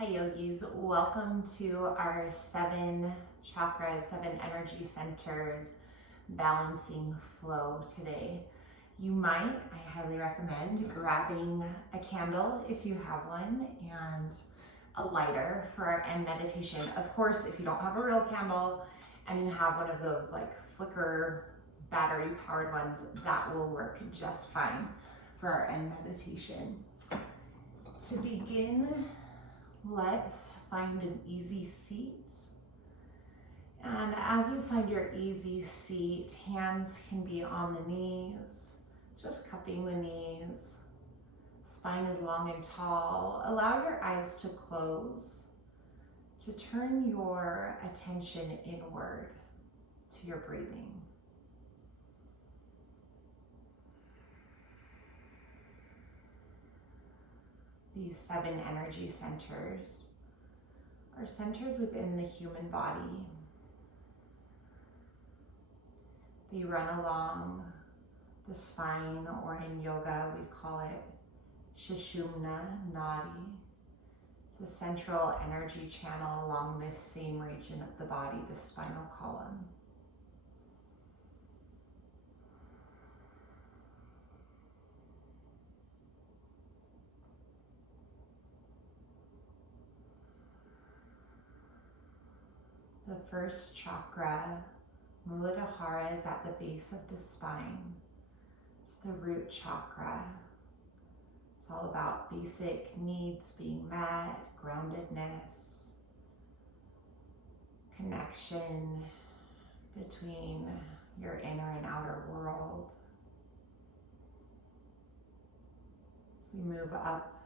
Hi yogis, welcome to our 7 chakras, 7 energy centers balancing flow today. You might, I highly recommend grabbing a candle if you have one and a lighter for our end meditation. Of course, if you don't have a real candle and you have one of those like flicker battery powered ones, that will work just fine for our end meditation. To begin, let's find an easy seat. And as you find your easy seat, hands can be on the knees, just cupping the knees. Spine is long and tall. Allow your eyes to close, to turn your attention inward to your breathing. These 7 energy centers are centers within the human body. They run along the spine, or in yoga we call it Sushumna Nadi. It's a central energy channel along this same region of the body, the spinal column. The first chakra, Muladhara, is at the base of the spine. It's the root chakra. It's all about basic needs being met, groundedness, connection between your inner and outer world. As we move up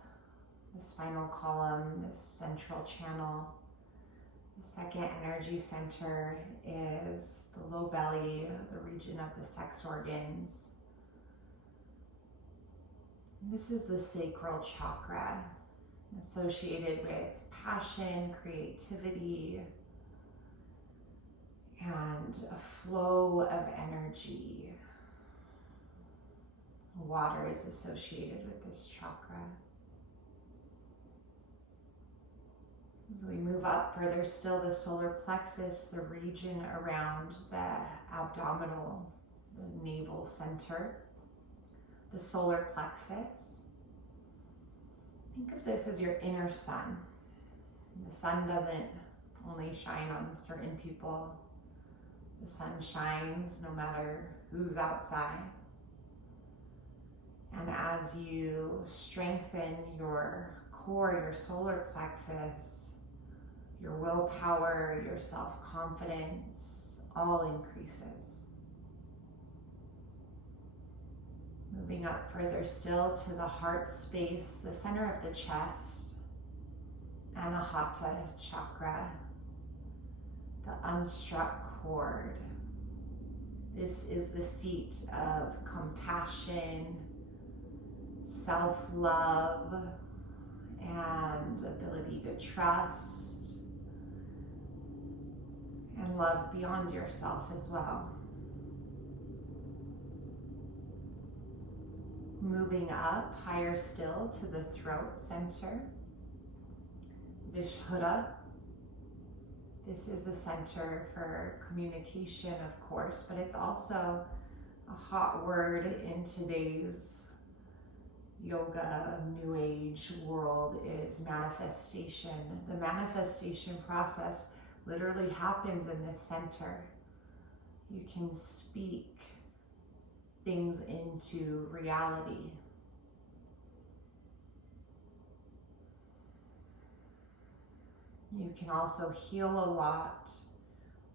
the spinal column, this central channel, the second energy center is the low belly, the region of the sex organs. This is the sacral chakra, associated with passion, creativity, and a flow of energy. Water is associated with this chakra. As we move up further still, the solar plexus, the region around the abdominal, the navel center, the solar plexus. Think of this as your inner sun. The sun doesn't only shine on certain people. The sun shines no matter who's outside. And as you strengthen your core, your solar plexus, your willpower, your self-confidence, all increases. Moving up further still to the heart space, the center of the chest, Anahata chakra, the unstruck chord. This is the seat of compassion, self-love, and ability to trust, and love beyond yourself as well. Moving up higher still to the throat center, Vishuddha. This is the center for communication, of course, but it's also a hot word in today's yoga, new age world is manifestation. The manifestation process literally happens in this center. You can speak things into reality. You can also heal a lot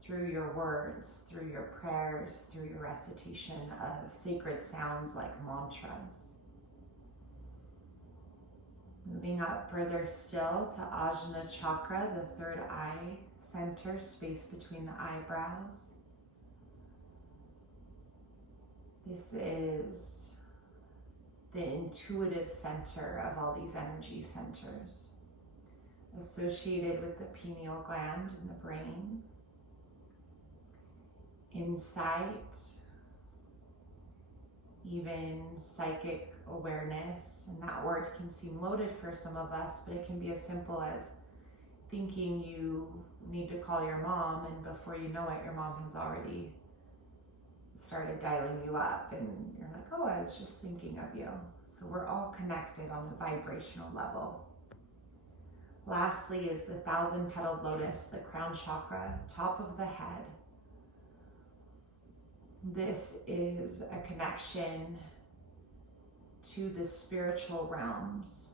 through your words, through your prayers, through your recitation of sacred sounds like mantras. Moving up further still to Ajna chakra, the third eye center, space between the eyebrows. This is the intuitive center of all these energy centers, associated with the pineal gland in the brain. Insight, even psychic awareness, and that word can seem loaded for some of us, but it can be as simple as thinking you need to call your mom, and before you know it, your mom has already started dialing you up, and you're like, oh, I was just thinking of you. So we're all connected on a vibrational level. Lastly is the 1,000-petaled lotus, the crown chakra, top of the head. This is a connection to the spiritual realms.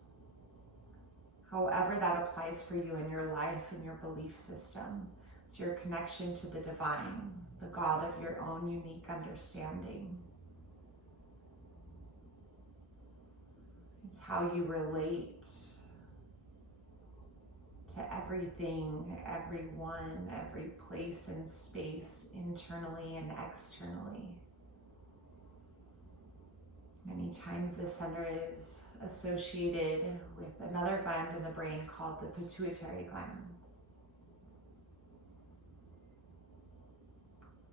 However that applies for you in your life and your belief system. It's your connection to the divine, the God of your own unique understanding. It's how you relate to everything, everyone, every place and space, internally and externally. Many times the center is associated with another gland in the brain called the pituitary gland.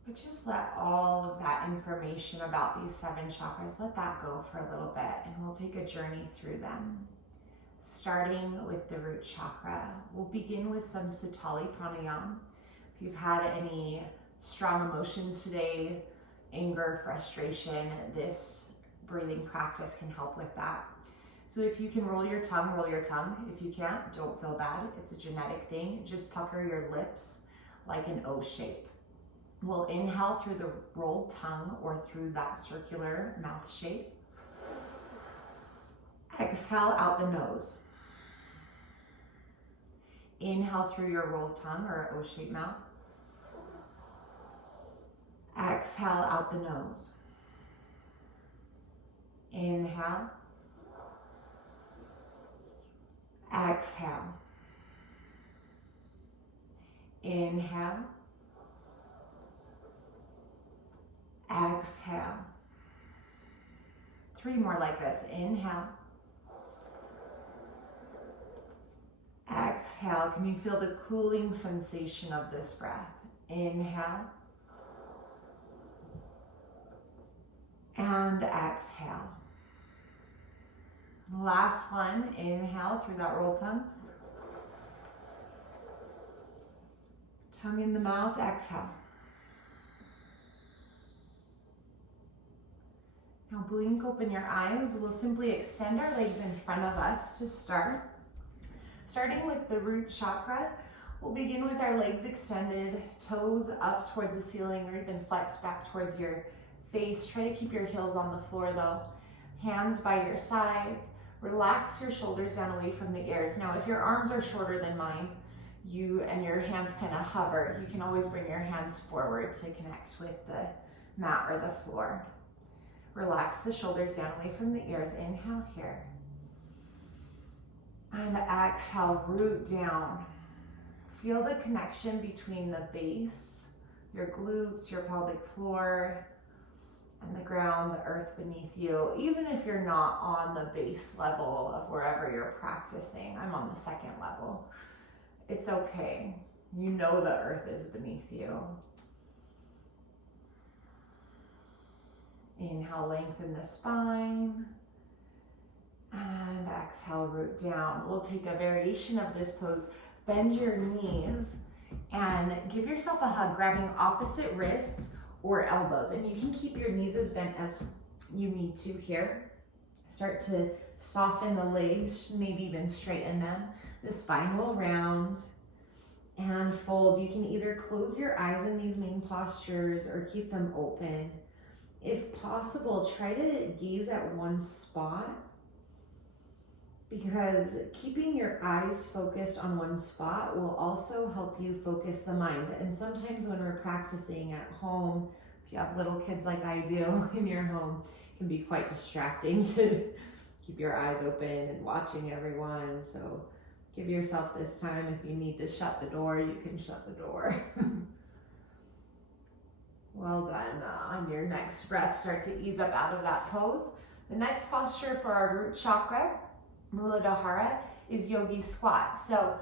But just let all of that information about these 7 chakras, let that go for a little bit, and we'll take a journey through them. Starting with the root chakra, we'll begin with some Sitali pranayama. If you've had any strong emotions today, anger, frustration, this breathing practice can help with that. So if you can roll your tongue, roll your tongue. If you can't, don't feel bad. It's a genetic thing. Just pucker your lips like an O shape. We'll inhale through the rolled tongue or through that circular mouth shape. Exhale out the nose. Inhale through your rolled tongue or O-shaped mouth. Exhale out the nose. Inhale. Exhale. Inhale. Exhale. 3 more like this. Inhale. Exhale. Can you feel the cooling sensation of this breath? Inhale. And exhale. Last one. Inhale through that rolled tongue. Tongue in the mouth. Exhale. Now blink open your eyes. We'll simply extend our legs in front of us to start. Starting with the root chakra, we'll begin with our legs extended, toes up towards the ceiling or even flex back towards your face. Try to keep your heels on the floor though. Hands by your sides. Relax your shoulders down away from the ears. Now if your arms are shorter than mine, and your hands kind of hover, you can always bring your hands forward to connect with the mat or the floor. Relax the shoulders down away from the ears. Inhale here. And exhale, root down. Feel the connection between the base, your glutes, your pelvic floor, and the ground, the earth beneath you. Even if you're not on the base level of wherever you're practicing, I'm on the 2nd level. It's okay. You know the earth is beneath you. Inhale, lengthen the spine. And exhale, root down. We'll take a variation of this pose. Bend your knees and give yourself a hug, grabbing opposite wrists or elbows. And you can keep your knees as bent as you need to here. Start to soften the legs, maybe even straighten them. The spine will round and fold. You can either close your eyes in these main postures or keep them open. If possible, try to gaze at one spot, because keeping your eyes focused on one spot will also help you focus the mind. And sometimes when we're practicing at home, if you have little kids like I do in your home, it can be quite distracting to keep your eyes open and watching everyone. So give yourself this time. If you need to shut the door, you can shut the door. Well done. On your next breath, start to ease up out of that pose. The next posture for our root chakra, Muladhara, is yogi squat. So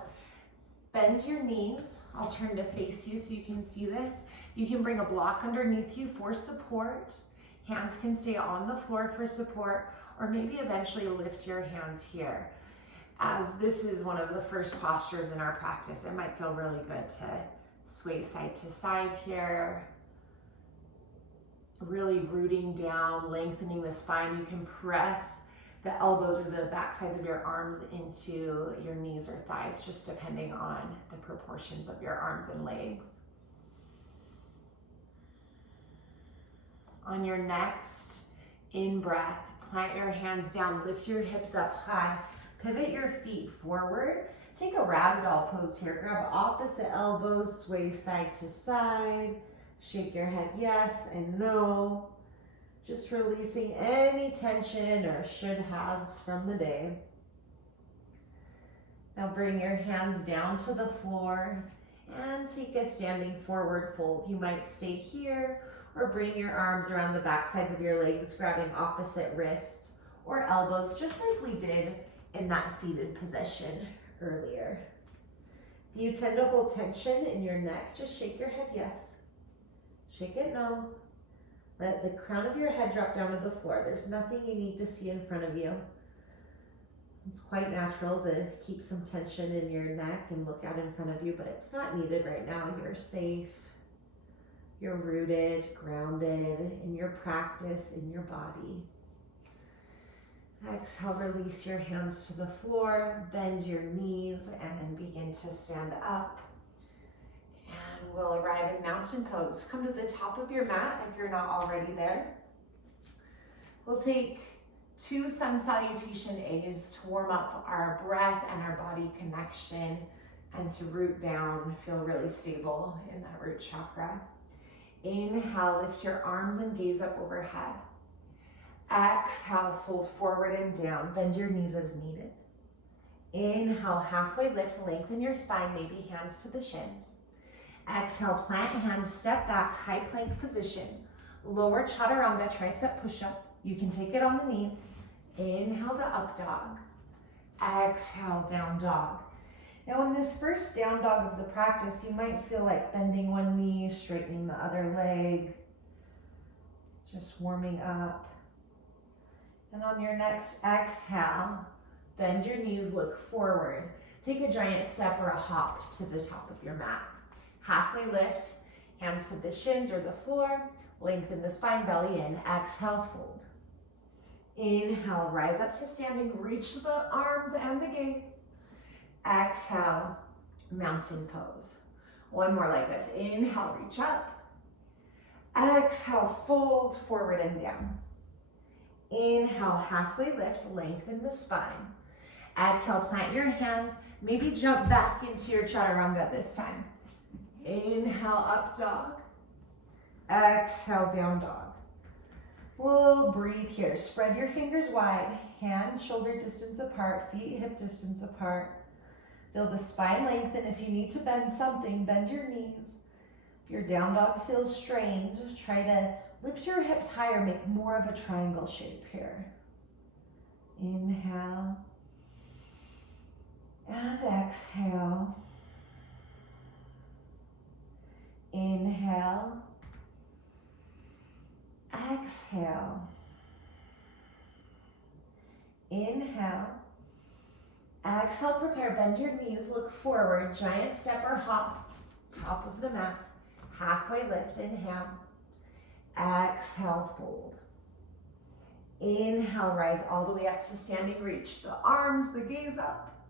bend your knees. I'll turn to face you so you can see this. You can bring a block underneath you for support. Hands can stay on the floor for support, or maybe eventually lift your hands here. As this is one of the first postures in our practice, it might feel really good to sway side to side here. Really rooting down, lengthening the spine. You can press the elbows or the back sides of your arms into your knees or thighs, just depending on the proportions of your arms and legs. On your next in-breath, plant your hands down, lift your hips up high, pivot your feet forward. Take a ragdoll pose here. Grab opposite elbows, sway side to side. Shake your head yes and no. Just releasing any tension or should-haves from the day. Now bring your hands down to the floor and take a standing forward fold. You might stay here or bring your arms around the back sides of your legs, grabbing opposite wrists or elbows, just like we did in that seated position earlier. If you tend to hold tension in your neck, just shake your head yes. Shake it no. Let the crown of your head drop down to the floor. There's nothing you need to see in front of you. It's quite natural to keep some tension in your neck and look out in front of you, but it's not needed right now. You're safe. You're rooted, grounded in your practice, in your body. Exhale, release your hands to the floor, bend your knees, and begin to stand up. And we'll arrive in mountain pose. Come to the top of your mat if you're not already there. We'll take 2 sun salutation A's to warm up our breath and our body connection and to root down, feel really stable in that root chakra. Inhale, lift your arms and gaze up overhead. Exhale, fold forward and down, bend your knees as needed. Inhale, halfway lift, lengthen your spine, maybe hands to the shins. Exhale, plant hands, step back, high plank position. Lower chaturanga, tricep push-up. You can take it on the knees. Inhale to up dog. Exhale, down dog. Now in this first down dog of the practice, you might feel like bending one knee, straightening the other leg. Just warming up. And on your next exhale, bend your knees, look forward. Take a giant step or a hop to the top of your mat. Halfway lift, hands to the shins or the floor. Lengthen the spine, belly in. Exhale, fold. Inhale, rise up to standing. Reach the arms and the gaze. Exhale, mountain pose. One more like this. Inhale, reach up. Exhale, fold forward and down. Inhale, halfway lift, lengthen the spine. Exhale, plant your hands. Maybe jump back into your chaturanga this time. Inhale, up dog. Exhale, down dog. We'll breathe here. Spread your fingers wide. Hands shoulder distance apart. Feet hip distance apart. Feel the spine lengthen. If you need to bend something, bend your knees. If your down dog feels strained, try to lift your hips higher. Make more of a triangle shape here. Inhale. And exhale. Inhale. Exhale. Inhale. Exhale, prepare, bend your knees, look forward, giant step or hop, top of the mat, halfway lift, inhale. Exhale, fold. Inhale, rise all the way up to standing, reach the arms, the gaze up.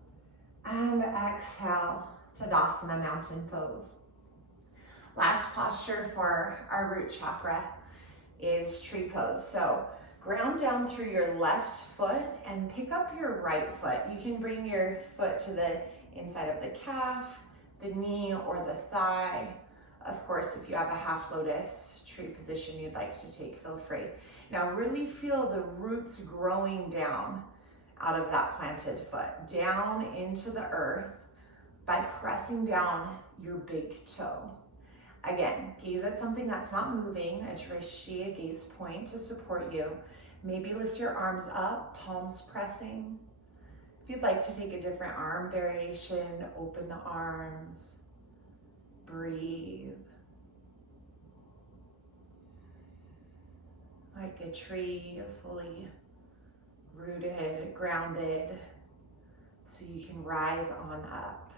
And exhale, Tadasana, mountain pose. Last posture for our root chakra is tree pose. So ground down through your left foot and pick up your right foot. You can bring your foot to the inside of the calf, the knee, or the thigh. Of course, if you have a half lotus tree position you'd like to take, feel free. Now really feel the roots growing down out of that planted foot, down into the earth by pressing down your big toe. Again, gaze at something that's not moving, a Drishti, a gaze point to support you. Maybe lift your arms up, palms pressing. If you'd like to take a different arm variation, open the arms, breathe. Like a tree, fully rooted, grounded, so you can rise on up.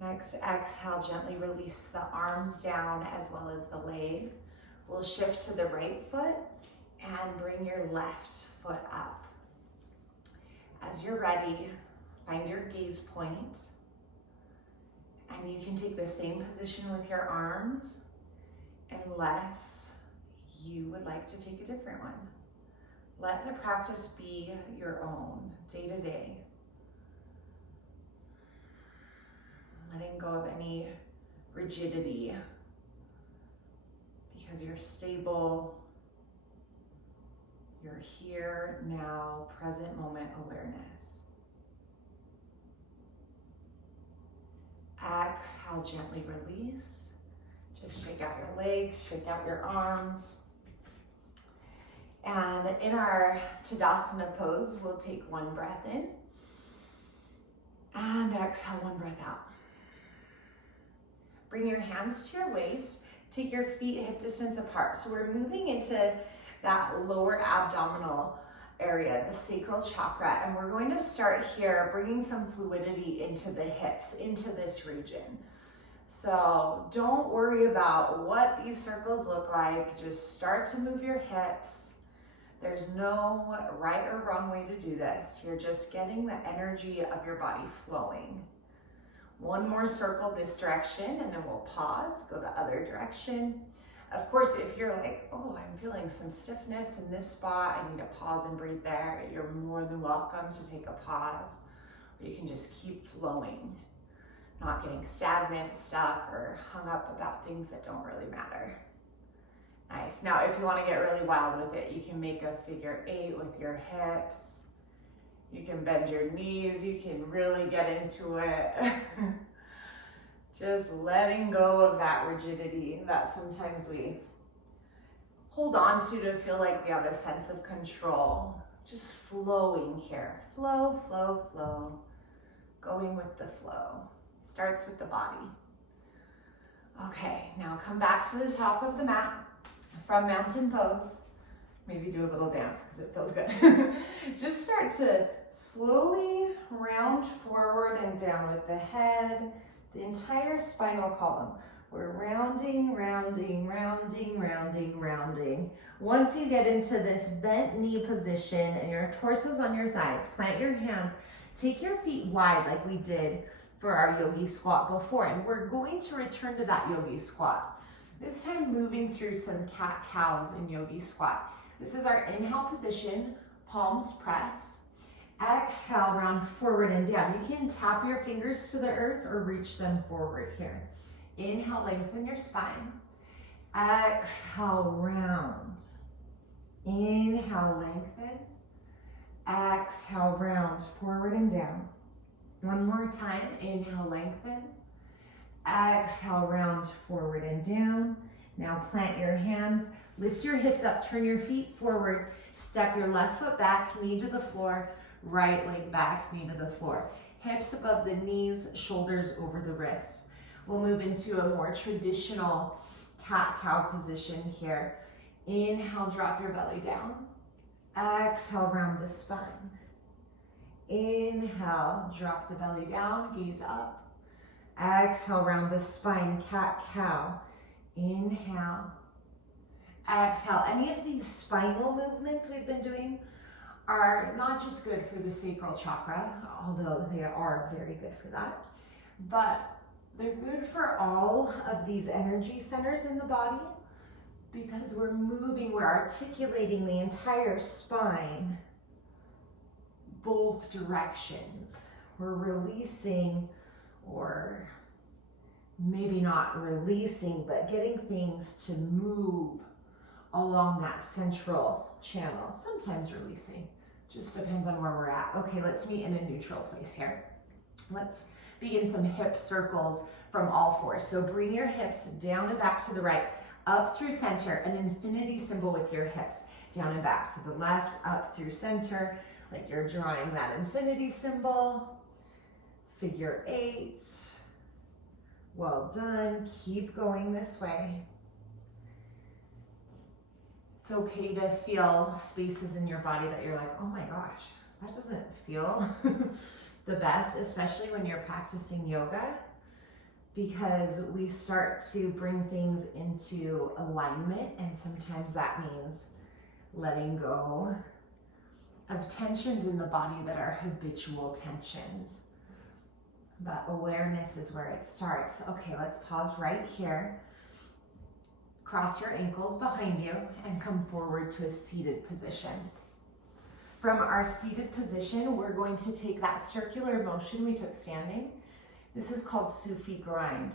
Next, exhale, gently release the arms down as well as the leg. We'll shift to the right foot and bring your left foot up. As you're ready, find your gaze point, and you can take the same position with your arms unless you would like to take a different one. Let the practice be your own, day to day. Letting go of any rigidity because you're stable. You're here, now, present moment awareness. Exhale, gently release. Just shake out your legs, shake out your arms. And in our Tadasana pose, we'll take one breath in and exhale, one breath out. Bring your hands to your waist. Take your feet hip distance apart. So we're moving into that lower abdominal area, the sacral chakra, and we're going to start here bringing some fluidity into the hips, into this region. So don't worry about what these circles look like. Just start to move your hips. There's no right or wrong way to do this. You're just getting the energy of your body flowing. One more circle this direction, and then we'll pause, go the other direction. Of course, if you're like, oh, I'm feeling some stiffness in this spot, I need to pause and breathe there, you're more than welcome to take a pause. Or you can just keep flowing, not getting stagnant, stuck, or hung up about things that don't really matter. Nice. Now, if you want to get really wild with it, you can make a figure 8 with your hips. You can bend your knees. You can really get into it. Just letting go of that rigidity that sometimes we hold on to feel like we have a sense of control. Just flowing here. Flow, flow, flow. Going with the flow. Starts with the body. Okay, now come back to the top of the mat from mountain pose. Maybe do a little dance because it feels good. Just start to slowly round forward and down with the head, the entire spinal column. We're rounding, rounding, rounding, rounding, rounding. Once you get into this bent knee position and your torso's on your thighs, plant your hands, take your feet wide like we did for our yogi squat before, and we're going to return to that yogi squat. This time moving through some cat-cows in yogi squat. This is our inhale position, palms press. Exhale, round forward and down. You can tap your fingers to the earth or reach them forward here. Inhale, lengthen your spine. Exhale, round. Inhale, lengthen. Exhale, round, forward and down. One more time, inhale, lengthen. Exhale, round, forward and down. Now plant your hands, lift your hips up, turn your feet forward, step your left foot back, knee to the floor, right leg back, knee to the floor. Hips above the knees, shoulders over the wrists. We'll move into a more traditional cat-cow position here. Inhale, drop your belly down. Exhale, round the spine. Inhale, drop the belly down, gaze up. Exhale, round the spine, cat-cow. Inhale. Exhale. Any of these spinal movements we've been doing are not just good for the sacral chakra, although they are very good for that, but they're good for all of these energy centers in the body because we're moving, we're articulating the entire spine, both directions. We're releasing, or maybe not releasing, but getting things to move along that central channel. Sometimes releasing, just depends on where we're at. Okay, let's meet in a neutral place here. Let's begin some hip circles from all fours. So bring your hips down and back to the right, up through center, an infinity symbol with your hips. Down and back to the left, up through center, like you're drawing that infinity symbol. Figure 8. Well done. Keep going this way. It's okay to feel spaces in your body that you're like, oh my gosh, that doesn't feel the best, especially when you're practicing yoga, because we start to bring things into alignment, and sometimes that means letting go of tensions in the body that are habitual tensions. But awareness is where it starts. Okay, let's pause right here. Cross your ankles behind you and come forward to a seated position. From our seated position, we're going to take that circular motion we took standing. This is called Sufi grind.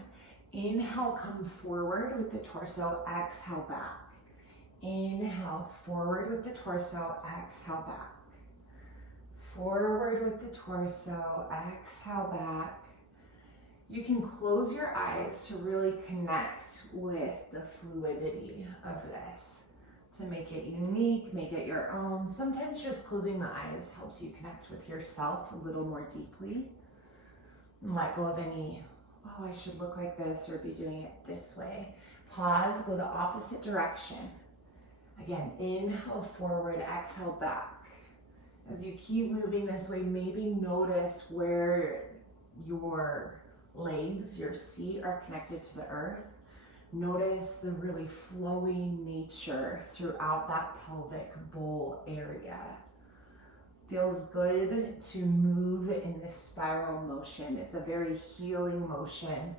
Inhale, come forward with the torso, exhale back. Inhale, forward with the torso, exhale back. Forward with the torso, exhale back. You can close your eyes to really connect with the fluidity of this, to make it unique, make it your own. Sometimes just closing the eyes helps you connect with yourself a little more deeply and let go of any, oh, I should look like this or be doing it this way. Pause, go the opposite direction. Again, inhale forward, exhale back. As you keep moving this way, maybe notice where your legs, your feet are connected to the earth. Notice the really flowing nature throughout that pelvic bowl area. Feels good to move in this spiral motion. It's a very healing motion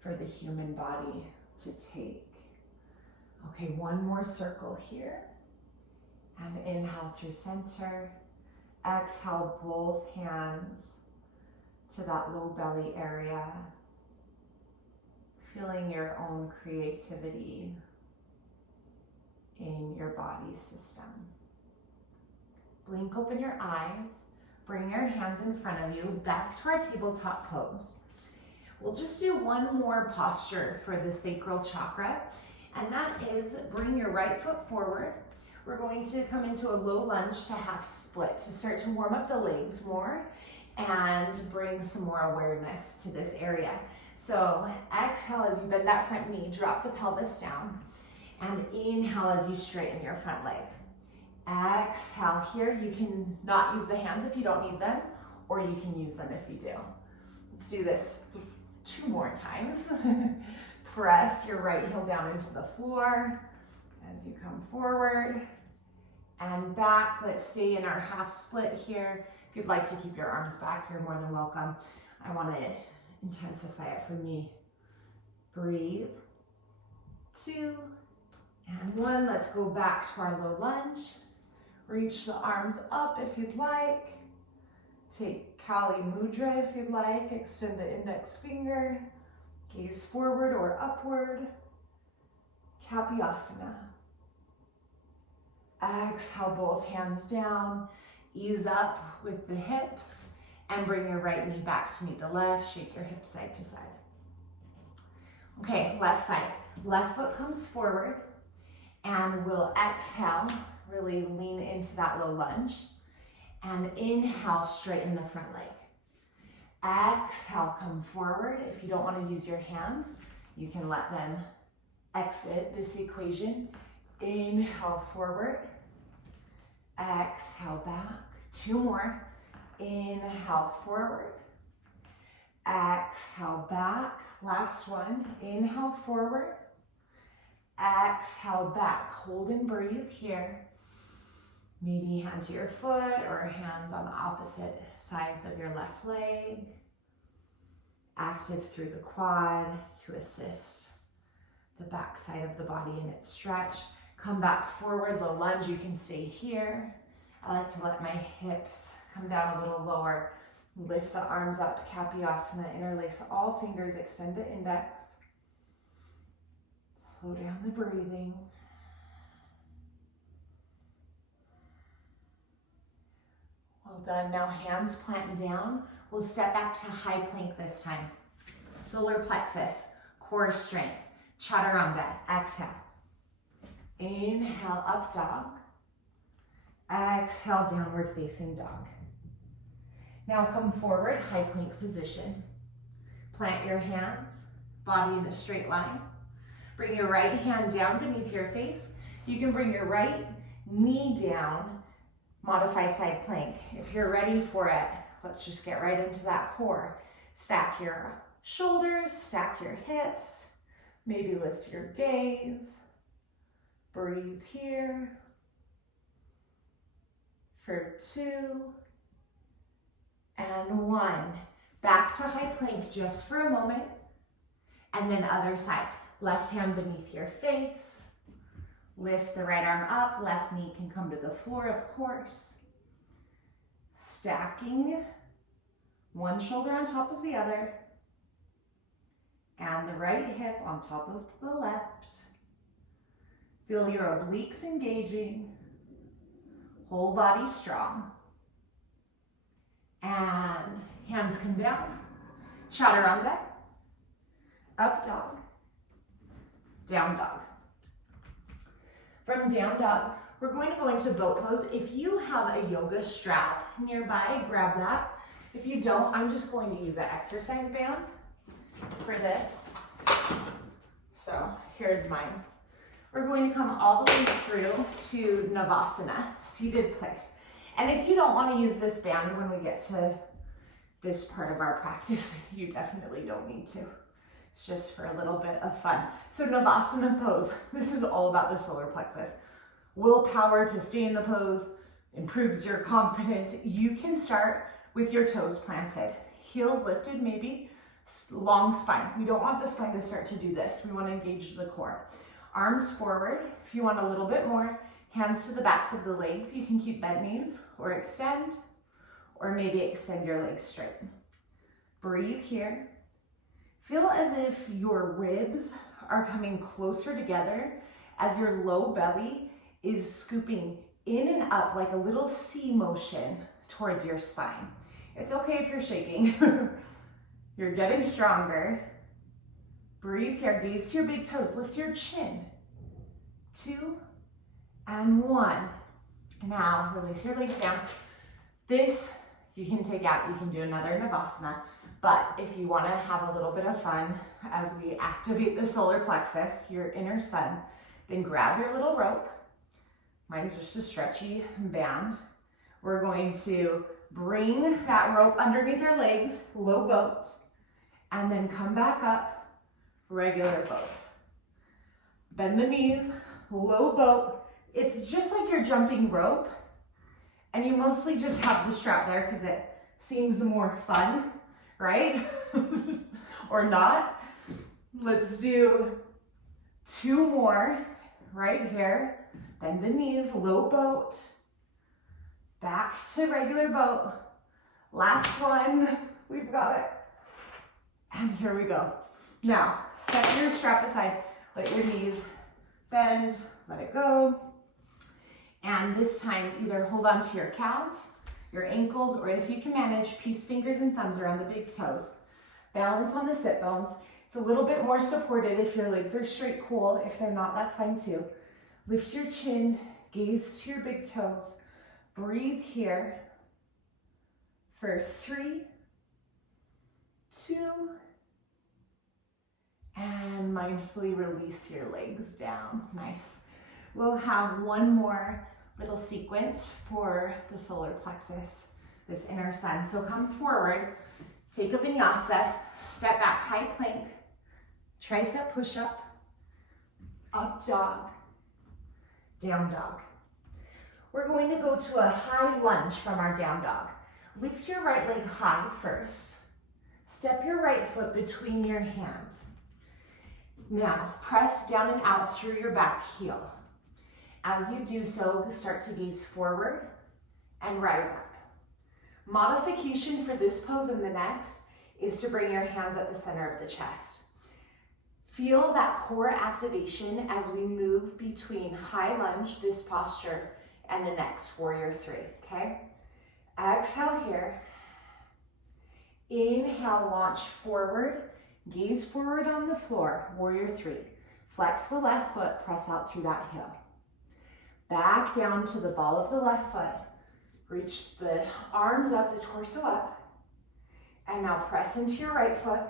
for the human body to take. Okay, one more circle here. And inhale through center. Exhale both hands to that low belly area. Feeling your own creativity in your body system. Blink open your eyes. Bring your hands in front of you back to our tabletop pose. We'll just do one more posture for the sacral chakra, and that is bring your right foot forward. We're going to come into a low lunge to half split to start to warm up the legs more and bring some more awareness to this area. So exhale as you bend that front knee, drop the pelvis down, and inhale as you straighten your front leg. Exhale here. You can not use the hands if you don't need them, or you can use them if you do. Let's do this 2 more times. Press your right heel down into the floor as you come forward and back. Let's stay in our half split here. If you'd like to keep your arms back, you're more than welcome. I want to intensify it for me. Breathe. 2 and 1. Let's go back to our low lunge. Reach the arms up if you'd like. Take Kali Mudra if you'd like. Extend the index finger. Gaze forward or upward. Kapyasana. Exhale both hands down. Ease up with the hips and bring your right knee back to meet the left. Shake your hips side to side. Okay, left side. Left foot comes forward and we'll exhale, really lean into that low lunge. And inhale, straighten the front leg. Exhale, come forward. If you don't want to use your hands, you can let them exit this equation. Inhale forward. Exhale back. 2 more. Inhale forward. Exhale back. Last one. Inhale forward. Exhale back. Hold and breathe here. Maybe hand to your foot or hands on the opposite sides of your left leg. Active through the quad to assist the back side of the body in its stretch. Come back forward, low lunge. You can stay here. I like to let my hips come down a little lower. Lift the arms up, Kapyasana. Interlace all fingers, extend the index. Slow down the breathing. Well done. Now hands plant down. We'll step back to high plank this time. Solar plexus, core strength. Chaturanga. Exhale. Inhale, up dog. Exhale, downward facing dog. Now come forward, high plank position. Plant your hands, body in a straight line. Bring your right hand down beneath your face. You can bring your right knee down Modified side plank. If you're ready for it, let's just get right into that core. Stack your shoulders, stack your hips, maybe lift your gaze. Breathe here for 2 and 1. Back to high plank just for a moment. And then other side. Left hand beneath your face. Lift the right arm up. Left knee can come to the floor, of course. Stacking one shoulder on top of the other. And the right hip on top of the left. Feel your obliques engaging. Whole body strong. And hands come down. Chaturanga. Up dog. Down dog. From down dog, we're going to go into boat pose. If you have a yoga strap nearby, grab that. If you don't, I'm just going to use an exercise band for this. So here's mine. We're going to come all the way through to Navasana, seated place. And if you don't want to use this band when we get to this part of our practice, you definitely don't need to. It's just for a little bit of fun. So Navasana pose, this is all about the solar plexus. Willpower to stay in the pose, improves your confidence. You can start with your toes planted, heels lifted maybe, long spine. We don't want the spine to start to do this. We want to engage the core. Arms forward. If you want a little bit more, hands to the backs of the legs. You can keep bent knees or extend, or maybe extend your legs straight. Breathe here. Feel as if your ribs are coming closer together as your low belly is scooping in and up like a little C motion towards your spine. It's okay if you're shaking. You're getting stronger. Breathe here, gaze to your big toes, lift your chin. 2 and 1. Now release your legs down. This you can take out, you can do another Navasana, but if you want to have a little bit of fun as we activate the solar plexus, your inner sun, then grab your little rope. Mine's just a stretchy band. We're going to bring that rope underneath our legs, low boat, and then come back up, regular boat. Bend the knees, low boat. It's just like you're jumping rope, and you mostly just have the strap there because it seems more fun, right? Or not. Let's do 2 more right here. Bend the knees, low boat. Back to regular boat. Last one, we've got it. And here we go. Now, set your strap aside, let your knees bend, let it go. And this time, either hold on to your calves, your ankles, or if you can manage, piece fingers and thumbs around the big toes. Balance on the sit bones. It's a little bit more supported if your legs are straight, cool. If they're not, that's fine too. Lift your chin, gaze to your big toes. Breathe here for 3, 2, and mindfully release your legs down. Nice. We'll have one more little sequence for the solar plexus, this inner sun. So come forward, take a vinyasa, step back, high plank, tricep push-up, up dog, down dog. We're going to go to a high lunge from our down dog. Lift your right leg high first. Step your right foot between your hands. Now, press down and out through your back heel. As you do so, start to gaze forward and rise up. Modification for this pose and the next is to bring your hands at the center of the chest. Feel that core activation as we move between high lunge, this posture, and the next, warrior 3, okay? Exhale here. Inhale, launch forward, gaze forward on the floor, warrior 3. Flex the left foot, press out through that heel. Back down to the ball of the left foot. Reach the arms up, the torso up. And now press into your right foot,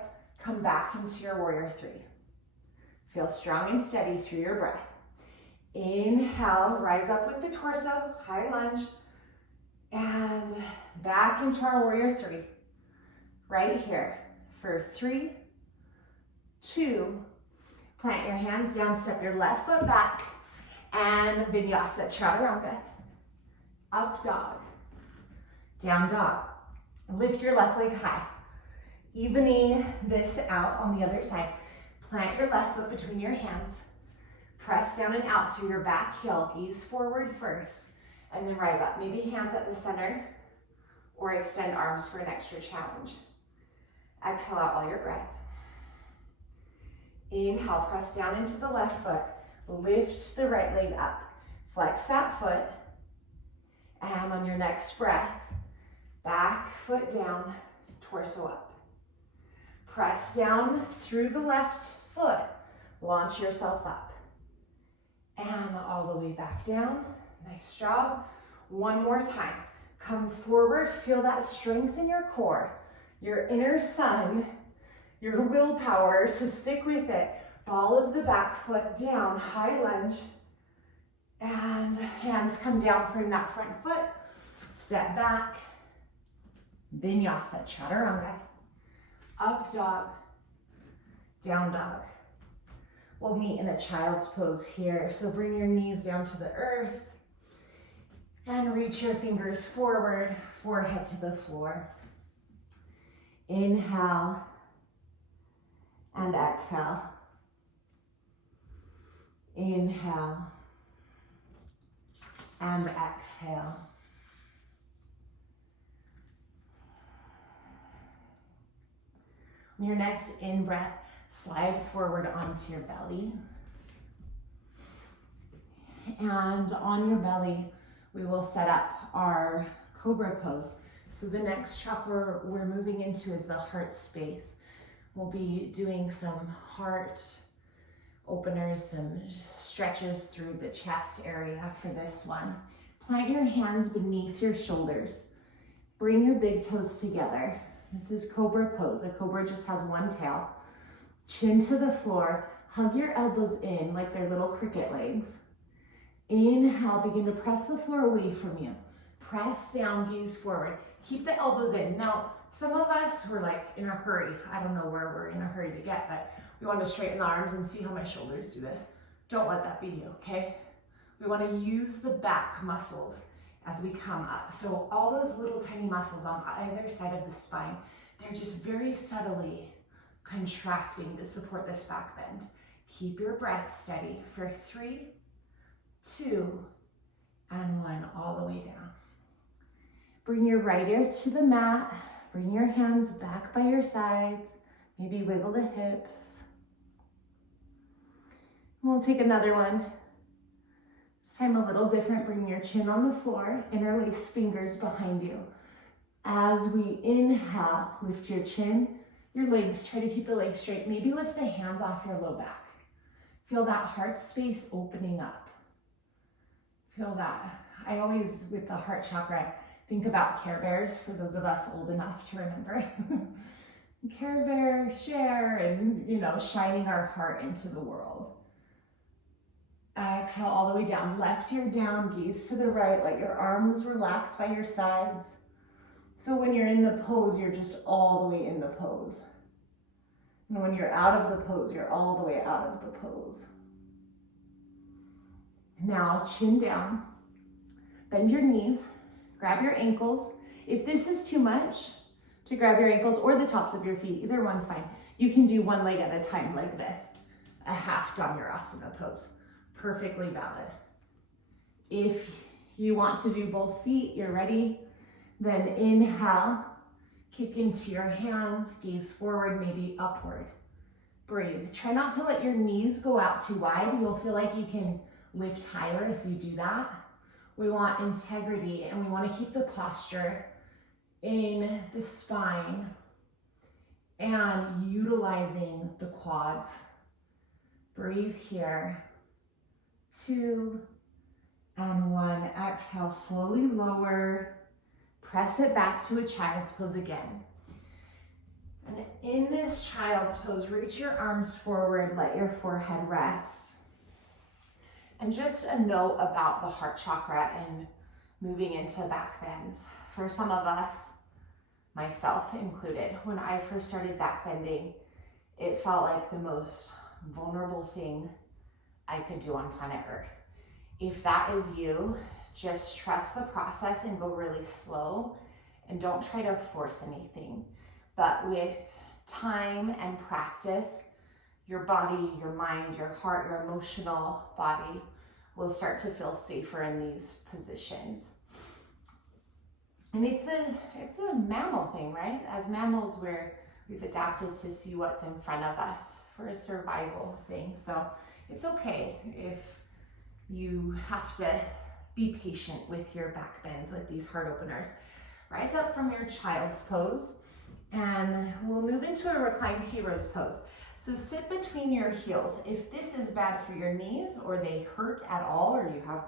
come back into your warrior 3. Feel strong and steady through your breath. Inhale, rise up with the torso, high lunge. And back into our warrior three. Right here for 3, 2, plant your hands down, step your left foot back, and vinyasa, chaturanga. Up dog, down dog. Lift your left leg high. Evening this out on the other side. Plant your left foot between your hands. Press down and out through your back heel. Gaze forward first, and then rise up. Maybe hands at the center, or extend arms for an extra challenge. Exhale out all your breath. Inhale, press down into the left foot. Lift the right leg up. Flex that foot. And on your next breath, back foot down, torso up. Press down through the left foot. Launch yourself up. And all the way back down. Nice job. One more time. Come forward. Feel that strength in your core, your inner sun, your willpower to stick with it. Ball of the back foot down, high lunge. And hands come down from that front foot. Step back. Vinyasa, chaturanga. Up dog, down dog. We'll meet in a child's pose here. So bring your knees down to the earth and reach your fingers forward, forehead to the floor. Inhale and exhale. Inhale and exhale. On your next in-breath, slide forward onto your belly. And on your belly, we will set up our cobra pose. So the next chakra we're moving into is the heart space. We'll be doing some heart openers, some stretches through the chest area for this one. Plant your hands beneath your shoulders. Bring your big toes together. This is cobra pose. A cobra just has one tail. Chin to the floor. Hug your elbows in like they're little cricket legs. Inhale, begin to press the floor away from you. Press down, gaze forward. Keep the elbows in. Now, some of us were like in a hurry. I don't know where we're in a hurry to get, but we want to straighten the arms and see how my shoulders do this. Don't let that be you, okay? We want to use the back muscles as we come up. So all those little tiny muscles on either side of the spine, they're just very subtly contracting to support this back bend. Keep your breath steady for 3, 2, and 1, all the way down. Bring your right ear to the mat. Bring your hands back by your sides. Maybe wiggle the hips. We'll take another one. This time a little different. Bring your chin on the floor. Interlace fingers behind you. As we inhale, lift your chin, your legs. Try to keep the legs straight. Maybe lift the hands off your low back. Feel that heart space opening up. Feel that. I always, with the heart chakra, think about Care Bears, for those of us old enough to remember. Care Bear, share, and, shining our heart into the world. Exhale all the way down. Left ear down, gaze to the right. Let your arms relax by your sides. So when you're in the pose, you're just all the way in the pose. And when you're out of the pose, you're all the way out of the pose. Now, chin down. Bend your knees. Grab your ankles. If this is too much to grab your ankles or the tops of your feet, either one's fine. You can do one leg at a time like this, a half Dhanurasana pose. Perfectly valid. If you want to do both feet, you're ready, then inhale, kick into your hands, gaze forward, maybe upward. Breathe. Try not to let your knees go out too wide. You'll feel like you can lift higher if you do that. We want integrity and we want to keep the posture in the spine and utilizing the quads. Breathe here. 2 and 1. Exhale, slowly lower. Press it back to a child's pose again. And in this child's pose, reach your arms forward, let your forehead rest. And just a note about the heart chakra and moving into back bends. For some of us, myself included, when I first started back bending, it felt like the most vulnerable thing I could do on planet Earth. If that is you, just trust the process and go really slow and don't try to force anything. But with time and practice, your body, your mind, your heart, your emotional body will start to feel safer in these positions. And it's a mammal thing, right? As mammals, we've adapted to see what's in front of us for a survival thing. So it's okay if you have to be patient with your back bends, with these heart openers. Rise up from your child's pose, and we'll move into a reclined hero's pose. So sit between your heels. If this is bad for your knees, or they hurt at all, or you have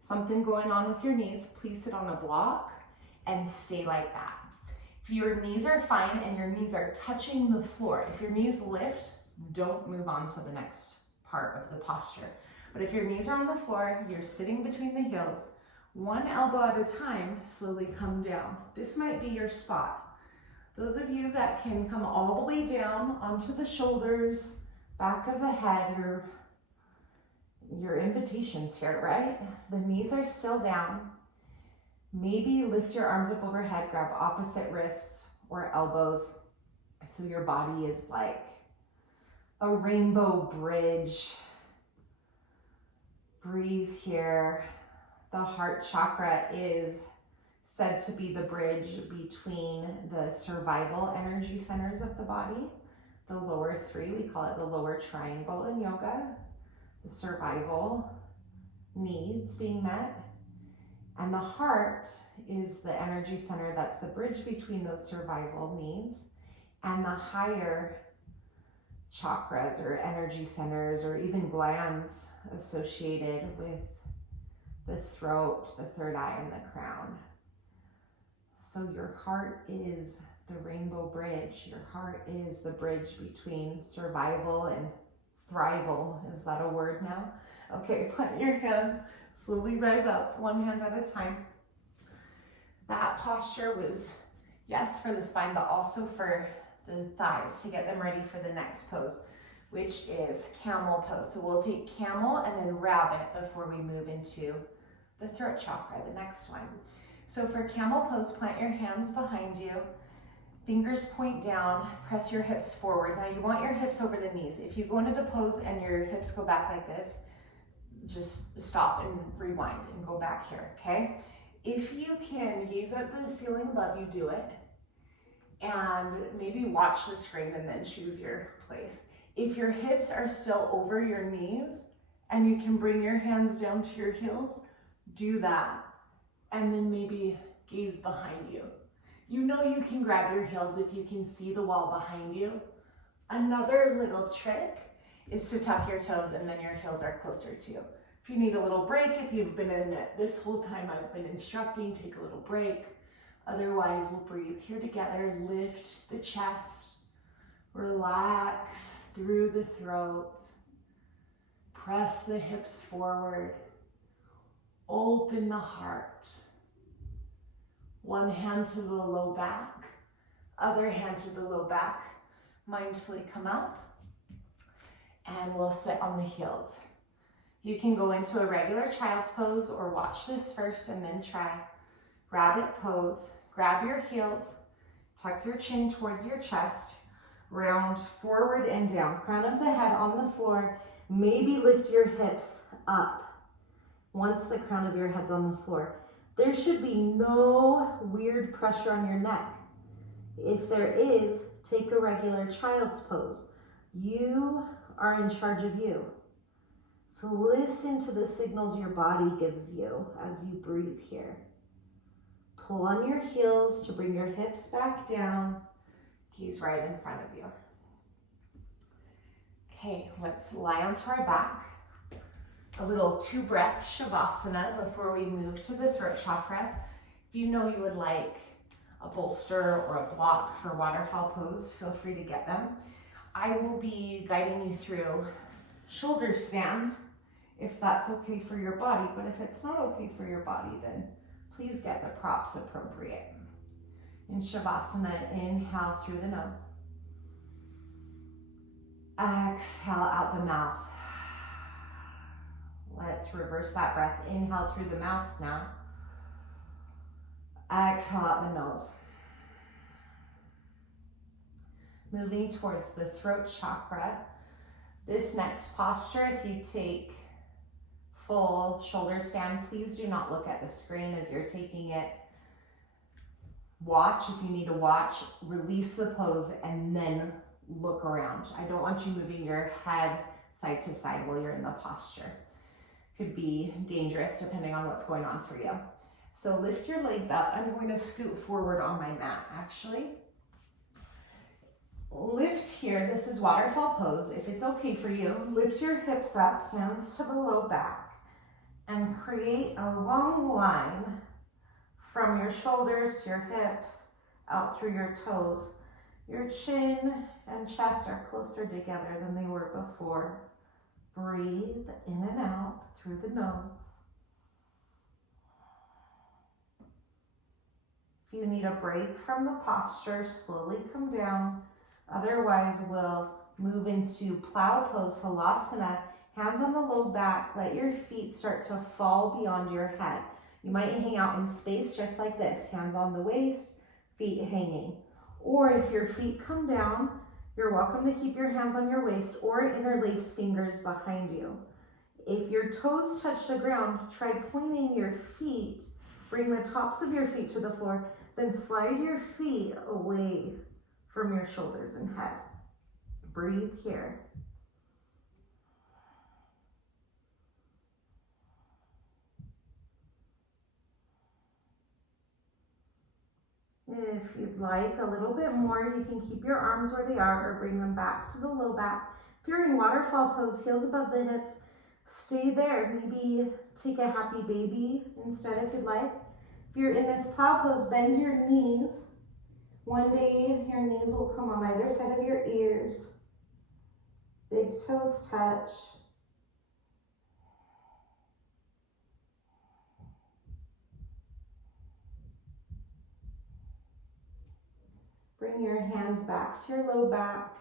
something going on with your knees, please sit on a block and stay like that. If your knees are fine and your knees are touching the floor, if your knees lift, don't move on to the next part of the posture. But if your knees are on the floor, you're sitting between the heels, one elbow at a time, slowly come down. This might be your spot. Those of you that can come all the way down onto the shoulders, back of the head, your invitation's here, right? The knees are still down. Maybe lift your arms up overhead, grab opposite wrists or elbows so your body is like a rainbow bridge. Breathe here. The heart chakra is said to be the bridge between the survival energy centers of the body. The lower three, we call it the lower triangle in yoga. The survival needs being met. And the heart is the energy center that's the bridge between those survival needs and the higher chakras or energy centers or even glands associated with the throat, the third eye, and the crown. So your heart is the rainbow bridge. Your heart is the bridge between survival and thrival. Is that a word now? Okay, plant your hands. Slowly rise up, one hand at a time. That posture was, yes, for the spine, but also for the thighs to get them ready for the next pose, which is camel pose. So we'll take camel and then rabbit before we move into the throat chakra, the next one. So for camel pose, plant your hands behind you, fingers point down, press your hips forward. Now you want your hips over the knees. If you go into the pose and your hips go back like this, just stop and rewind and go back here, okay? If you can gaze at the ceiling above you, do it. And maybe watch the screen and then choose your place. If your hips are still over your knees and you can bring your hands down to your heels, do that. And then maybe gaze behind you. You know you can grab your heels if you can see the wall behind you. Another little trick is to tuck your toes and then your heels are closer to you. If you need a little break, if you've been in it this whole time I've been instructing, take a little break. Otherwise, we'll breathe here together, lift the chest, relax through the throat, press the hips forward, open the heart. One hand to the low back, other hand to the low back. Mindfully come up. And we'll sit on the heels. You can go into a regular child's pose or watch this first and then try rabbit pose. Grab your heels, tuck your chin towards your chest, round forward and down. Crown of the head on the floor. Maybe lift your hips up once the crown of your head's on the floor. There should be no weird pressure on your neck. If there is, take a regular child's pose. You are in charge of you. So listen to the signals your body gives you as you breathe here. Pull on your heels to bring your hips back down. Gaze right in front of you. Okay, let's lie onto our back. A little 2-breath Shavasana before we move to the throat chakra. If you know you would like a bolster or a block for waterfall pose, feel free to get them. I will be guiding you through shoulder stand if that's okay for your body, but if it's not okay for your body, then Please get the props appropriate. In Shavasana, inhale through the nose. Exhale out the mouth. Let's reverse that breath. Inhale through the mouth now. Exhale out the nose. Moving towards the throat chakra. This next posture, if you take full shoulder stand, please do not look at the screen as you're taking it. Watch if you need to watch, release the pose, and then look around. I don't want you moving your head side to side while you're in the posture. Could be dangerous depending on what's going on for you. So lift your legs up. I'm going to scoot forward on my mat, actually. Lift here. This is waterfall pose. If it's okay for you, lift your hips up, hands to the low back, and create a long line from your shoulders to your hips, out through your toes. Your chin and chest are closer together than they were before. Breathe in and out through the nose. If you need a break from the posture, slowly come down. Otherwise, we'll move into plow pose, halasana. Hands on the low back. Let your feet start to fall beyond your head. You might hang out in space just like this. Hands on the waist, feet hanging. Or if your feet come down, you're welcome to keep your hands on your waist or interlace fingers behind you. If your toes touch the ground, try pointing your feet. Bring the tops of your feet to the floor, then slide your feet away from your shoulders and head. Breathe here. If you'd like a little bit more, you can keep your arms where they are or bring them back to the low back. If you're in waterfall pose, heels above the hips, stay there. Maybe take a happy baby instead if you'd like. If you're in this plow pose, bend your knees. One day your knees will come on either side of your ears. Big toes touch. Bring your hands back to your low back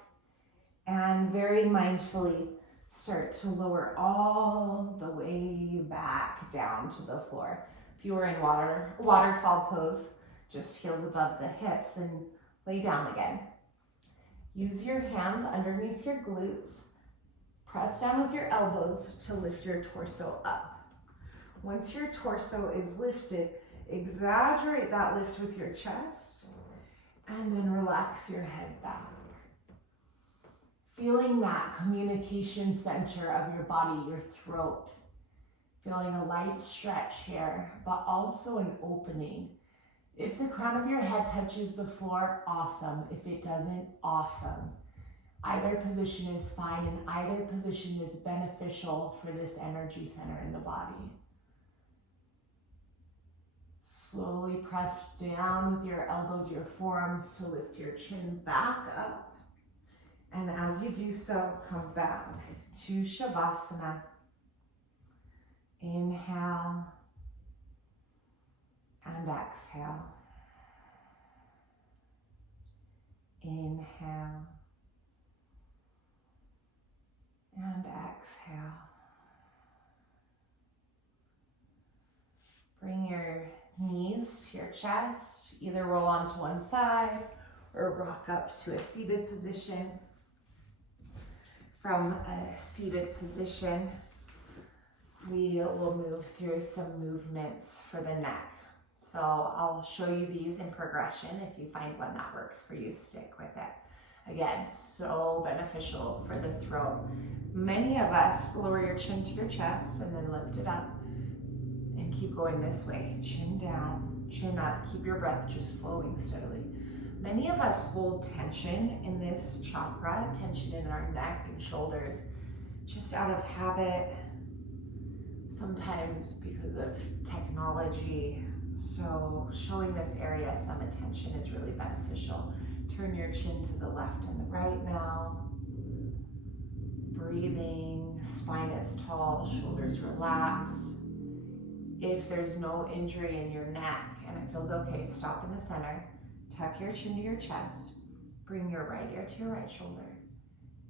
and very mindfully start to lower all the way back down to the floor. If you were in waterfall pose, just heels above the hips and lay down again. Use your hands underneath your glutes. Press down with your elbows to lift your torso up. Once your torso is lifted, exaggerate that lift with your chest. And then relax your head back. Feeling that communication center of your body, your throat. Feeling a light stretch here, but also an opening. If the crown of your head touches the floor, awesome. If it doesn't, awesome. Either position is fine and either position is beneficial for this energy center in the body. Slowly press down with your elbows, your forearms to lift your chin back up. And as you do so, come back to Shavasana. Inhale and exhale. Inhale and exhale. Bring your knees to your chest. Either roll onto one side or rock up to a seated position. From a seated position, we will move through some movements for the neck. So I'll show you these in progression. If you find one that works for you, stick with it. Again, so beneficial for the throat. Many of us lower your chin to your chest and then lift it up. And keep going this way. Chin down, chin up. Keep your breath just flowing steadily. Many of us hold tension in this chakra, tension in our neck and shoulders, just out of habit, sometimes because of technology. So showing this area some attention is really beneficial. Turn your chin to the left and the right now. Breathing, spine is tall, shoulders relaxed. If there's no injury in your neck and it feels okay, stop in the center, tuck your chin to your chest, bring your right ear to your right shoulder,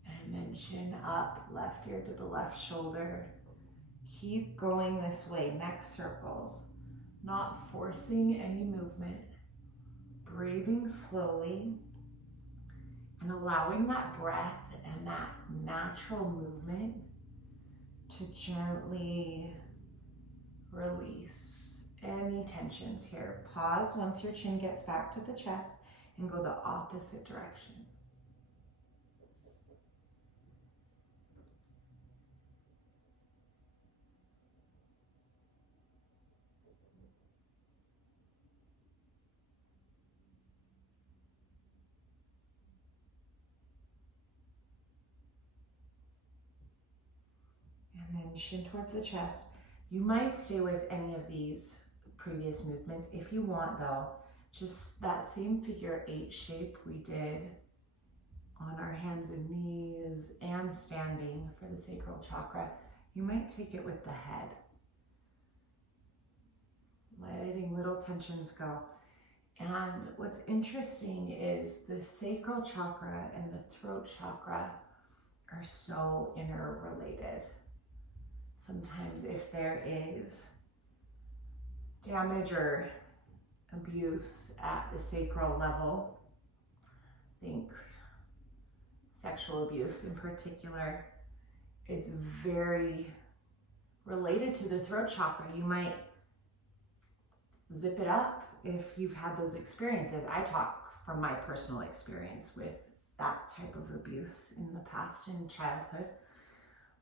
and then chin up, left ear to the left shoulder. Keep going this way, neck circles, not forcing any movement, breathing slowly, and allowing that breath and that natural movement to gently release any tensions here. Pause once your chin gets back to the chest and go the opposite direction. And then chin towards the chest. You might stay with any of these previous movements. If you want though, just that same figure 8 shape we did on our hands and knees and standing for the sacral chakra, you might take it with the head. Letting little tensions go. And what's interesting is the sacral chakra and the throat chakra are so interrelated. Sometimes if there is damage or abuse at the sacral level, think sexual abuse in particular, it's very related to the throat chakra. You might zip it up if you've had those experiences. I talk from my personal experience with that type of abuse in the past in childhood.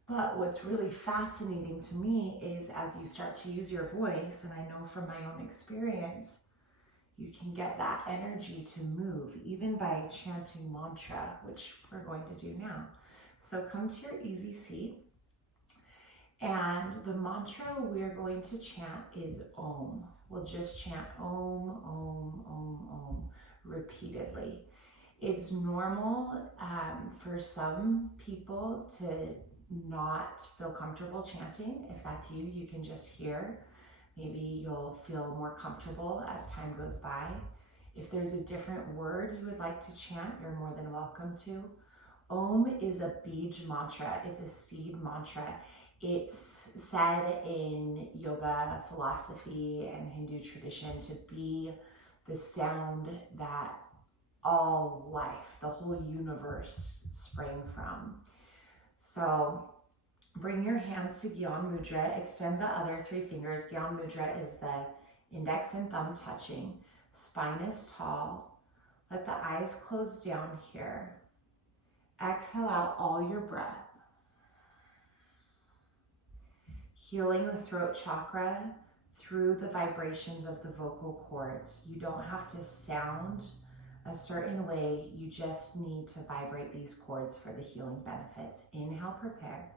But what's really fascinating to me is as you start to use your voice, and I know from my own experience, you can get that energy to move, even by chanting mantra, which we're going to do now. So come to your easy seat. And the mantra we're going to chant is Om. We'll just chant Om, Om, Om, Om repeatedly. It's normal for some people to not feel comfortable chanting. If that's you, you can just hear. Maybe you'll feel more comfortable as time goes by. If there's a different word you would like to chant, you're more than welcome to. Om is a bij mantra. It's a seed mantra. It's said in yoga philosophy and Hindu tradition to be the sound that all life, the whole universe, sprang from. So bring your hands to Gyan Mudra, extend the other 3 fingers. Gyan Mudra is the index and thumb touching. Spine is tall. Let the eyes close down here. Exhale out all your breath. Healing the throat chakra through the vibrations of the vocal cords. You don't have to sound a certain way, you just need to vibrate these cords for the healing benefits. Inhale, prepare.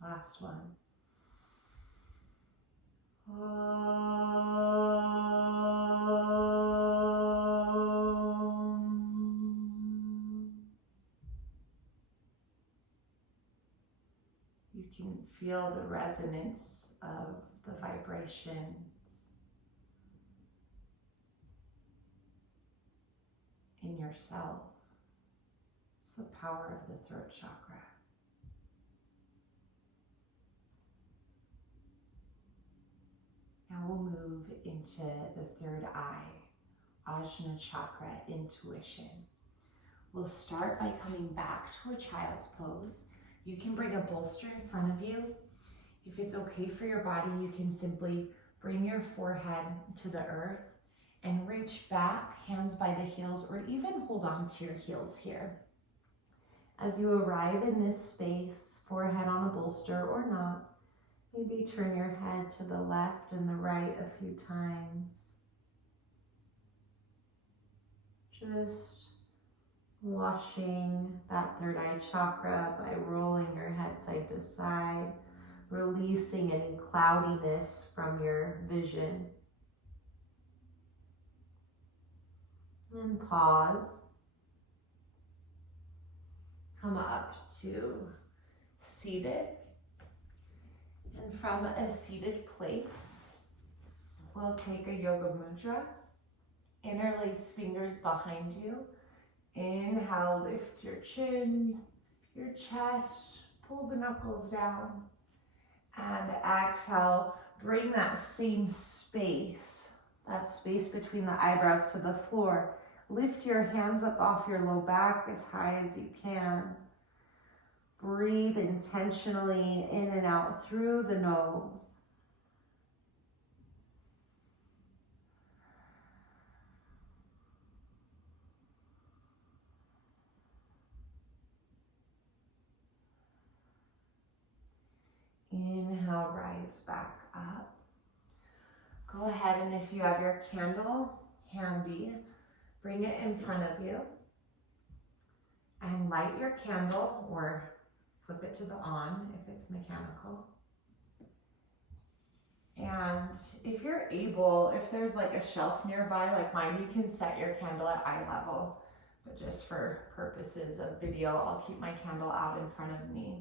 Last one. You can feel the resonance of the vibrations in your cells. It's the power of the throat chakra. Now we'll move into the third eye, Ajna chakra, intuition. We'll start by coming back to a child's pose. You can bring a bolster in front of you. If it's okay for your body, you can simply bring your forehead to the earth and reach back, hands by the heels, or even hold on to your heels here. As you arrive in this space, forehead on a bolster or not, maybe turn your head to the left and the right a few times. Just washing that third eye chakra by rolling your head side to side, releasing any cloudiness from your vision. And pause. Come up to seated. And from a seated place, we'll take a yoga mudra. Interlace fingers behind you. Inhale, lift your chin, your chest, pull the knuckles down. And exhale, bring that same space, that space between the eyebrows to the floor. Lift your hands up off your low back as high as you can. Breathe intentionally in and out through the nose. Inhale, rise back up. Go ahead, and if you have your candle handy, bring it in front of you and light your candle, or flip it to the on if it's mechanical. And if you're able, if there's like a shelf nearby like mine, you can set your candle at eye level. But just for purposes of video, I'll keep my candle out in front of me.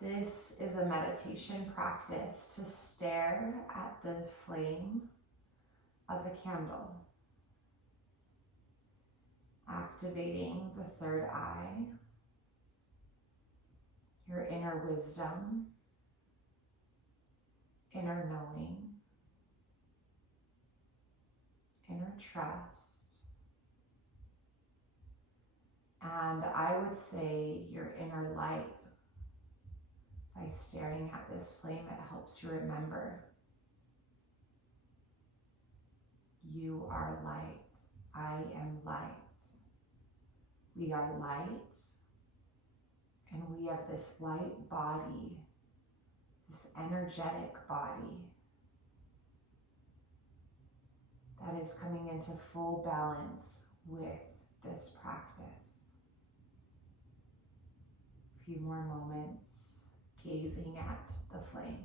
This is a meditation practice to stare at the flame of the candle, activating the third eye, your inner wisdom, inner knowing, inner trust, and I would say your inner light. By staring at this flame, it helps you remember you are light. I am light. We are light, and we have this light body, this energetic body that is coming into full balance with this practice. A few more moments gazing at the flame.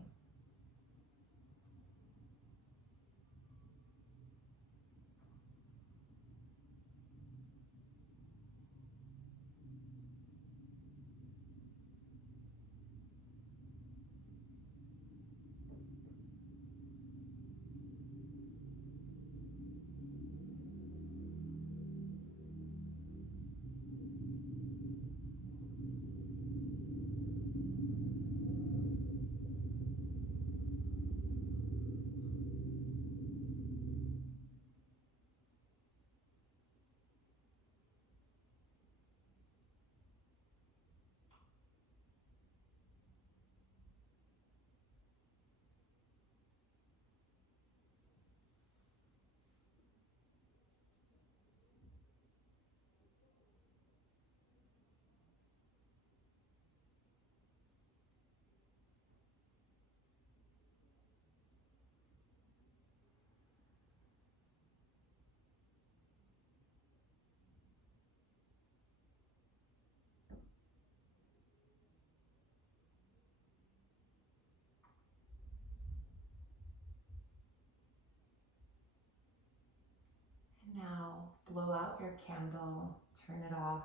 Now blow out your candle, turn it off.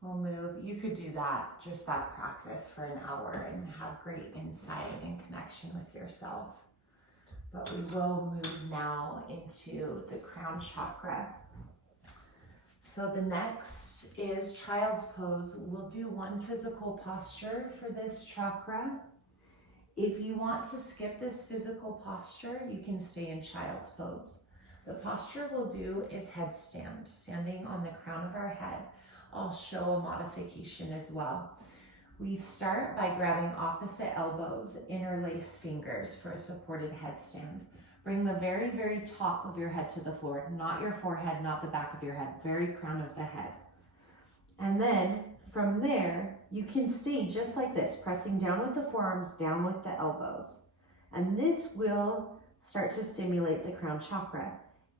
We'll move. You could do that, just that practice for an hour and have great insight and connection with yourself. But we will move now into the crown chakra. So the next is child's pose. We'll do one physical posture for this chakra. If you want to skip this physical posture, you can stay in child's pose. The posture we'll do is headstand, standing on the crown of our head. I'll show a modification as well. We start by grabbing opposite elbows, interlace fingers for a supported headstand. Bring the very, very top of your head to the floor, not your forehead, not the back of your head, very crown of the head. And then from there, you can stay just like this, pressing down with the forearms, down with the elbows. And this will start to stimulate the crown chakra.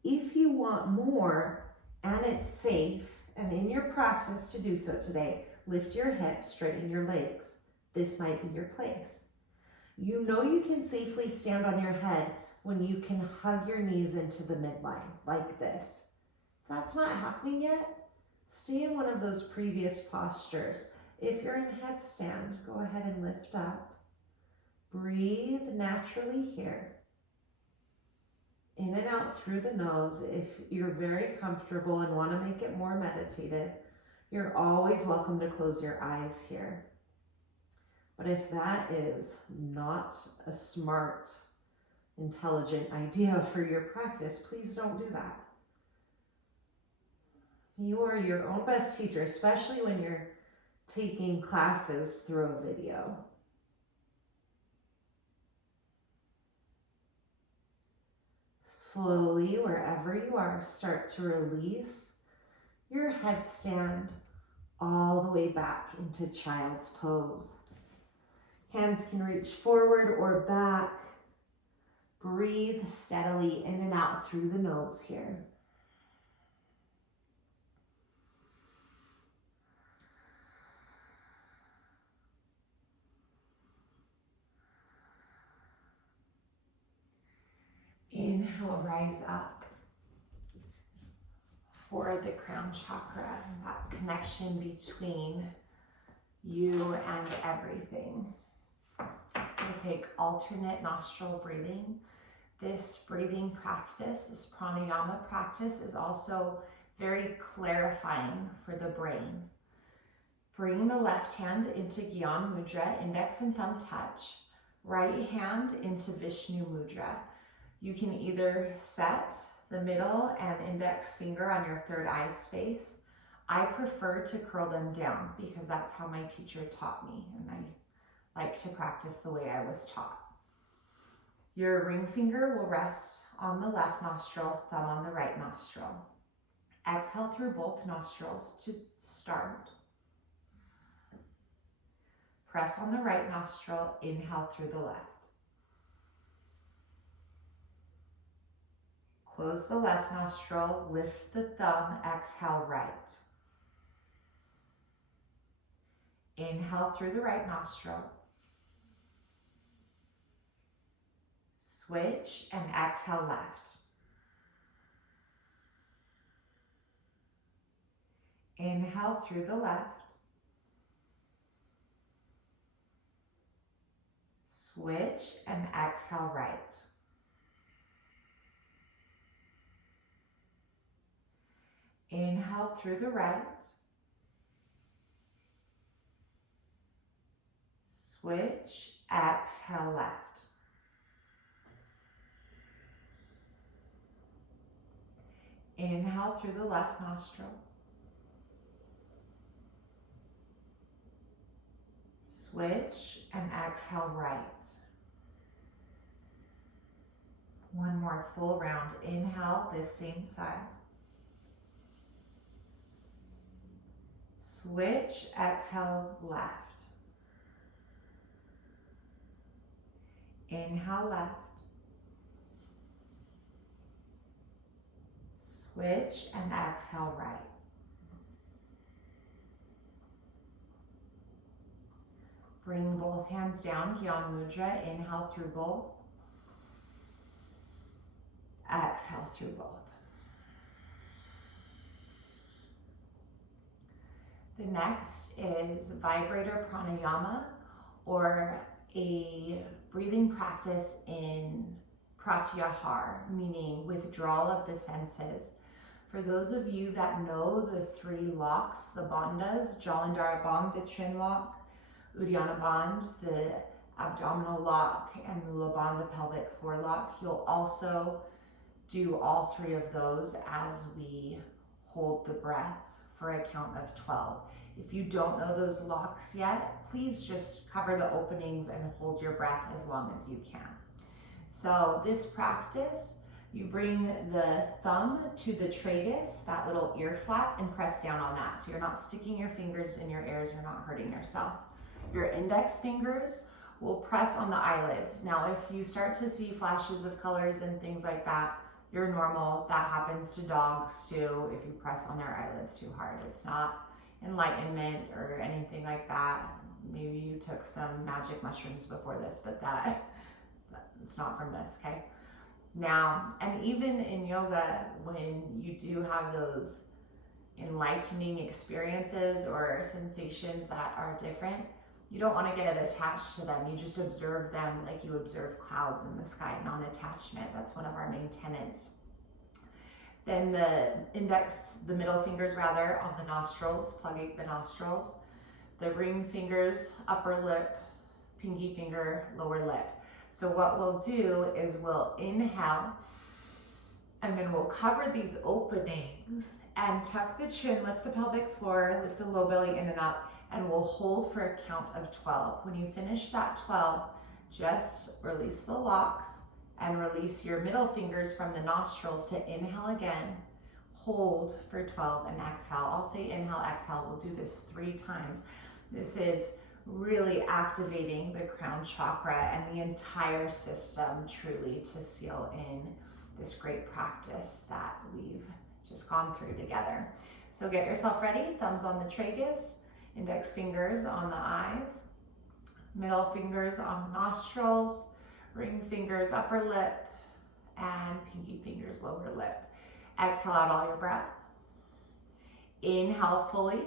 If you want more, and it's safe, and in your practice to do so today, lift your hips, straighten your legs. This might be your place. You know you can safely stand on your head when you can hug your knees into the midline, like this. If that's not happening yet, stay in one of those previous postures. If you're in headstand, go ahead and lift up. Breathe naturally here. In and out through the nose. If you're very comfortable and want to make it more meditative, you're always welcome to close your eyes here. But if that is not a smart, intelligent idea for your practice, please don't do that. You are your own best teacher, especially when you're taking classes through a video. Slowly, wherever you are, start to release your headstand all the way back into child's pose. Hands can reach forward or back. Breathe steadily in and out through the nose here. Inhale, rise up for the crown chakra, that connection between you and everything. We'll take alternate nostril breathing. This breathing practice, this pranayama practice, is also very clarifying for the brain. Bring the left hand into Gyan Mudra, index and thumb touch. Right hand into Vishnu Mudra. You can either set the middle and index finger on your third eye space. I prefer to curl them down because that's how my teacher taught me, and I like to practice the way I was taught. Your ring finger will rest on the left nostril, thumb on the right nostril. Exhale through both nostrils to start. Press on the right nostril, inhale through the left. Close the left nostril, lift the thumb, exhale right. Inhale through the right nostril. Switch and exhale left. Inhale through the left. Switch and exhale right. Inhale through the right. Switch, exhale left. Inhale through the left nostril. Switch and exhale right. One more full round. Inhale, this same side. Switch, exhale left. Inhale left. Switch and exhale right. Bring both hands down, Gyan Mudra. Inhale through both. Exhale through both. The next is vibrator pranayama, or a breathing practice in pratyahar, meaning withdrawal of the senses. For those of you that know the three locks, the bandhas, Jalandhara Bandh, the chin lock, Uddiyana Bandh, the abdominal lock, and Mula Bandh, the pelvic floor lock, you'll also do all three of those as we hold the breath for a count of 12. If you don't know those locks yet, please just cover the openings and hold your breath as long as you can. So this practice, you bring the thumb to the tragus, that little ear flap, and press down on that. So you're not sticking your fingers in your ears, you're not hurting yourself. Your index fingers will press on the eyelids. Now, if you start to see flashes of colors and things like that, you're normal. That happens to dogs too if you press on their eyelids too hard. It's not enlightenment or anything like that. Maybe you took some magic mushrooms before this, but it's not from this, okay? Now, and even in yoga, when you do have those enlightening experiences or sensations that are different, you don't want to get attached to them. You just observe them like you observe clouds in the sky, non-attachment. That's one of our main tenets. Then the middle fingers rather, on the nostrils, plugging the nostrils. The ring fingers, upper lip, pinky finger, lower lip. So what we'll do is we'll inhale, and then we'll cover these openings and tuck the chin, lift the pelvic floor, lift the low belly in and up, and we'll hold for a count of 12. When you finish that 12, just release the locks and release your middle fingers from the nostrils to inhale again, hold for 12 and exhale. I'll say inhale, exhale. We'll do this 3 times. This is really activating the crown chakra and the entire system truly to seal in this great practice that we've just gone through together. So get yourself ready, thumbs on the tragus, index fingers on the eyes, middle fingers on the nostrils, ring fingers upper lip, and pinky fingers lower lip. Exhale out all your breath. Inhale fully.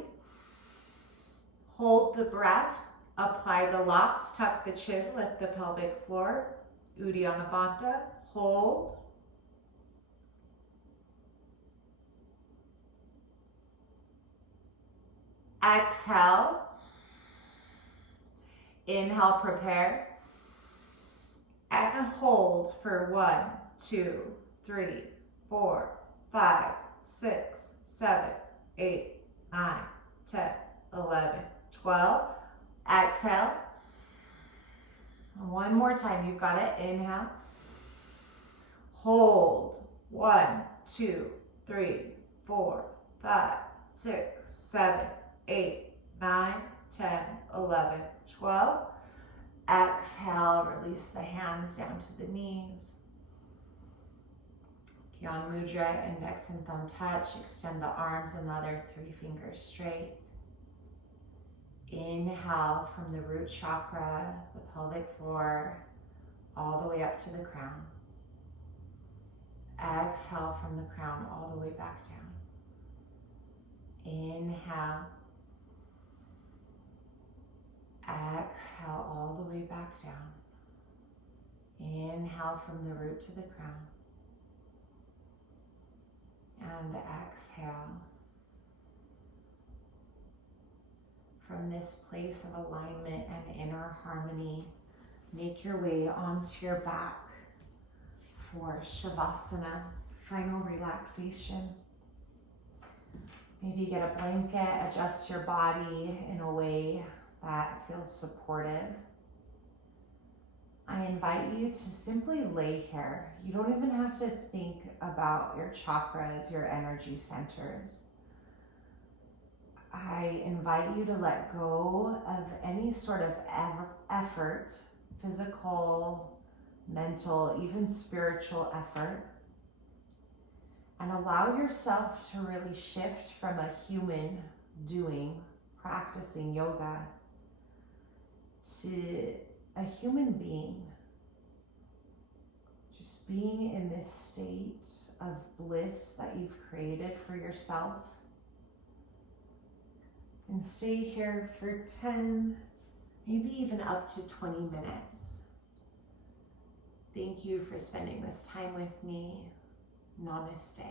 Hold the breath, apply the locks, tuck the chin, lift the pelvic floor, Uddiyana Bandha, hold. Exhale. Inhale, prepare. And hold for 1, 2, 3, 4, 5, 6, 7, 8, 9, 10, 11, 12. Exhale. One more time, you've got it. Inhale. Hold. 1, 2, 3, 4, 5, 6, 7, 8, 9, 10, 11, 12. Exhale, release the hands down to the knees. Gyan Mudra, index and thumb touch. Extend the arms and the other 3 fingers straight. Inhale from the root chakra, the pelvic floor, all the way up to the crown. Exhale from the crown all the way back down. Inhale. Exhale all the way back down. Inhale from the root to the crown. And exhale. From this place of alignment and inner harmony, make your way onto your back for Shavasana, final relaxation. Maybe get a blanket, adjust your body in a way that feels supportive. I invite you to simply lay here. You don't even have to think about your chakras, your energy centers. I invite you to let go of any sort of effort, physical, mental, even spiritual effort, and allow yourself to really shift from a human doing, practicing yoga, to a human being, just being in this state of bliss that you've created for yourself. And stay here for 10, maybe even up to 20 minutes. Thank you for spending this time with me. Namaste.